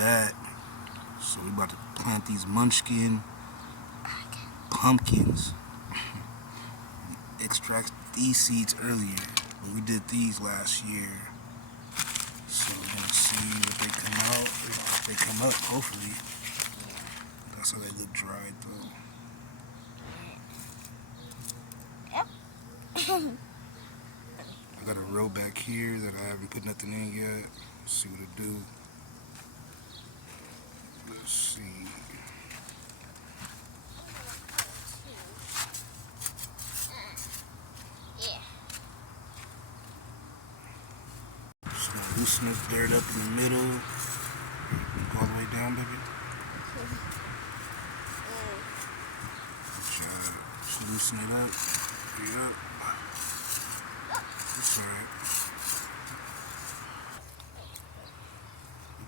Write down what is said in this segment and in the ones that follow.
back. So we about to plant these Munchkin pumpkins. Extract these seeds earlier, but we did these last year. So we're gonna see what they come out. If they come up, hopefully. That's how they look dried though. I got a row back here that I haven't put nothing in yet. Let's see what it do. Let's see. Just gonna loosen it, bear it up in the middle. Go all the way down, baby. Just loosen it up. Yep. That's alright.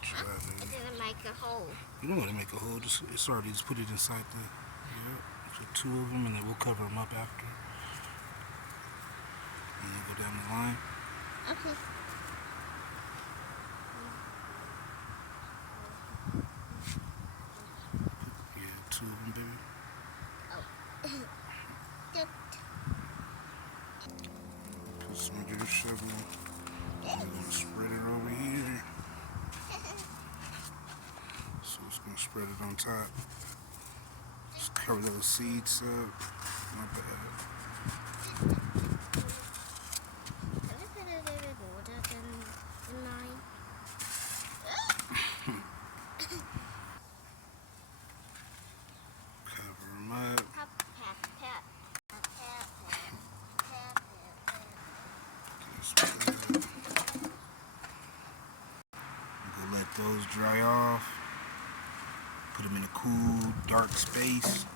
It didn't make a hole. You don't want to make a hole. It's already just put it inside the. Yeah. So 2 of them, and then we'll cover them up after. And then go down the line. Okay. Yeah, 2 of them, baby. Oh. Good. Put some of your shovel. And we're gonna spread it over here. So it's gonna spread it on top. Just cover those seeds up. Not bad. A little bit water than mine. Cover them up. Tap, tap, tap. Tap, tap, tap, tap. Just go let those dry off. Put them in a cool, dark space.